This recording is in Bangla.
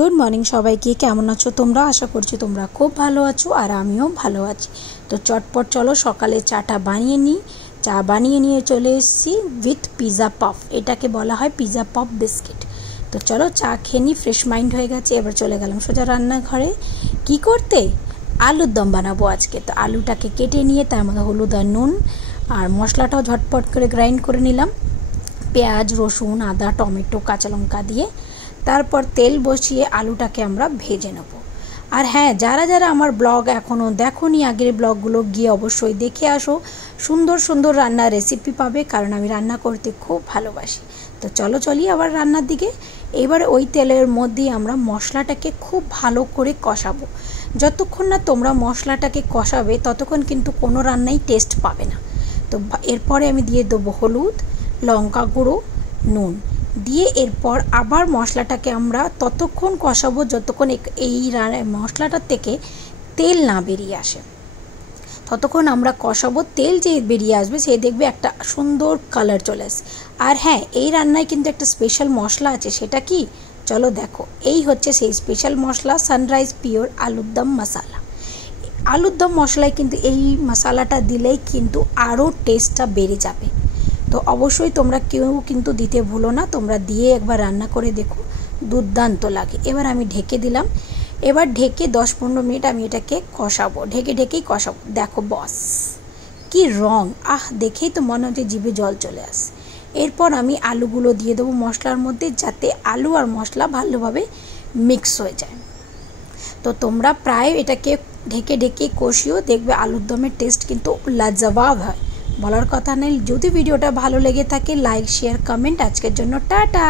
गुड मॉर्निंग सबाइके केमन आछो तोमरा आशा करछि तोमरा खूब भालो आछो और आमिओ भालो आछि। तो चटपट चलो सकाले चाटा बानिये नी। चा बानिये निये चले एसेछि उइथ पिज़्ज़ा पफ, एटाके बला हय पिज़्ज़ा पफ बिस्किट। तो चलो चा खेये नी, फ्रेश माइंड हये गेछे। एबार चले गेलाम सोजा रान्नाघरे कि करते आलुर दम बानाबो आजके। तो आलुटाके केटे निये तार मধ্যে हलुद और नुन और मशलाटाও झटपट करे ग्राइंड करे निलाम, पेঁয়াজ रसुन आदा टमेटो काँचा लंका दिए। तारपर तेल बसिए आलूटाके आमरा भेजे नेब। और हाँ, जारा जारा आमार ब्लग एखोनो देखोनी आगेर ब्लगगुलो गिये अवश्यई देखे आसो, सुंदर सुंदर रान्नार रेसिपि पाबे, कारण आमि रान्ना करते खूब भालोबासि। तो चलो चली आबार रान्नार दिके। एबारे ओई तेलेर मধ্যেই आमरा मशलाटाके खूब भालो करे कषाबो। যতক্ষণ না তোমরা মশলাটাকে কষাবে ততক্ষণ কিন্তু কোনো রান্নাই টেস্ট পাবে না। তো এরপরে আমি দিয়ে দেবো হলুদ, লঙ্কা গুঁড়ো, নুন দিয়ে এরপর আবার মশলাটাকে আমরা ততক্ষণ কষাবো যতক্ষণ এই মশলাটার থেকে তেল না বেরিয়ে আসে। ততক্ষণ আমরা কষাবো। তেল যে বেরিয়ে আসবে সেই দেখবে একটা সুন্দর কালার চলে আসে। আর হ্যাঁ, এই রান্নায় কিন্তু একটা স্পেশাল মশলা আছে, সেটা কি চলো দেখো। এই হচ্ছে সেই স্পেশাল মশলা, সানরাইজ পিওর আলুর দম মশলা। আলুর দম মশলায় কিন্তু এই মশলাটা দিলেই কিন্তু আরও টেস্টটা বেড়ে যাবে। তো অবশ্যই তোমরা কেউ কিন্তু দিতে ভুলো না, তোমরা দিয়ে একবার রান্না করে দেখো, দুর্দান্ত লাগে। এবার আমি ঢেকে দিলাম। এবার ঢেকে 10-15 মিনিট আমি এটাকে কষাবো, ঢেকেই কষাবো। দেখো বস কি রং, দেখেই তো মনে হচ্ছে জিভে জল চলে আসে। এরপর আমি আলুগুলো দিয়ে দেবো মশলার মধ্যে, যাতে আলু আর মশলা ভালোভাবে মিক্স হয়ে যায়। তো তোমরা প্রায় এটাকে ঢেকে কষিও, দেখবে আলুর দমের টেস্ট কিন্তু লাজবাব হয়, বলার কথা নেই। যদি ভিডিওটা ভালো লেগে থাকে লাইক শেয়ার কমেন্ট। আজকের জন্য টাটা।